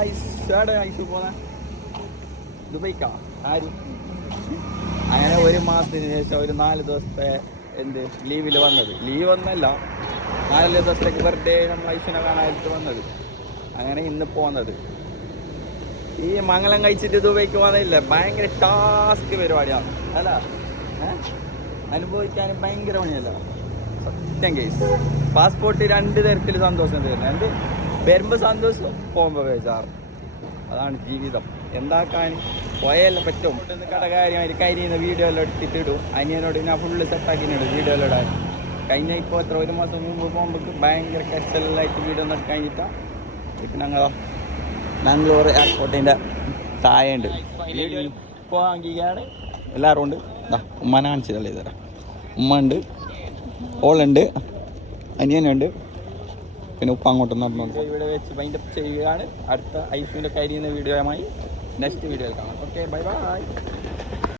Guys എവിടെ ice പോന്നെ ദുബൈക്കാ ആര് അങ്ങനെ ഒരു മാസത്തിന് ശേഷം ഒരു 4 ദിവസത്തെ ലീവിൽ വന്നത്. ലീവ് ഒന്നല്ല, 4 ദിവസത്തേക്ക് വെറുതെ നമ്മൾ ഐസിനെ കാണാനായിട്ട് വന്നത്. അങ്ങനെ ഇന്ന് പോകുന്നത് ഈ മംഗലം കഴിച്ചിട്ട് ദുബൈക്ക് പോകുന്നില്ല, ഭയങ്കര ടാസ്ക് പരിപാടിയാണ് അല്ല. അനുഭവിക്കാനും ഭയങ്കര പണിയല്ല സത്യം. കേസ് പാസ്പോർട്ട് 2 തരത്തിൽ സന്തോഷം തരുന്നത്. വരുമ്പോൾ സന്തോഷം, പോകുമ്പോൾ ബേജാറ്. അതാണ് ജീവിതം. എന്താക്കാൻ പോയല്ലേ പറ്റും. കടകാര്യമായിട്ട് കരിയുന്ന വീഡിയോ എല്ലാം എടുത്തിട്ടിടും. അനിയനോട് ഞാൻ ഫുള്ള് സെറ്റാക്കിയിട്ടുണ്ട് വീഡിയോ എല്ലാം ഇടാൻ. കഴിഞ്ഞ ഇപ്പോൾ എത്ര 1 മാസം മുമ്പ് പോകുമ്പോൾ ഭയങ്കര കസ്റ്റലായിട്ട് വീഡിയോ ഒന്നും കഴിഞ്ഞിട്ടാണ്. ഇപ്പം ഞങ്ങൾ ബാംഗ്ലൂർ എയർപോർട്ടിൻ്റെ താഴെയുണ്ട്. വീഡിയോ ഇപ്പോൾ അംഗീകാരം എല്ലാവരും ഉണ്ട്. ഉമ്മനെ കാണിച്ചതല്ലേ ഇതരാ. ഉമ്മ ഉണ്ട്, ഓളുണ്ട്, അനിയനുണ്ട്, പിന്നെ ഉപ്പ അങ്ങോട്ട് നടന്നുണ്ട്. ഇവിടെ വെച്ച് വൈൻഡപ്പ് ചെയ്യുകയാണ്. അടുത്ത ഐസുവിൻ്റെ കരിയുന്ന വീഡിയോയുമായി നെക്സ്റ്റ് വീഡിയോയിൽ കാണാം. Okay, bye bye.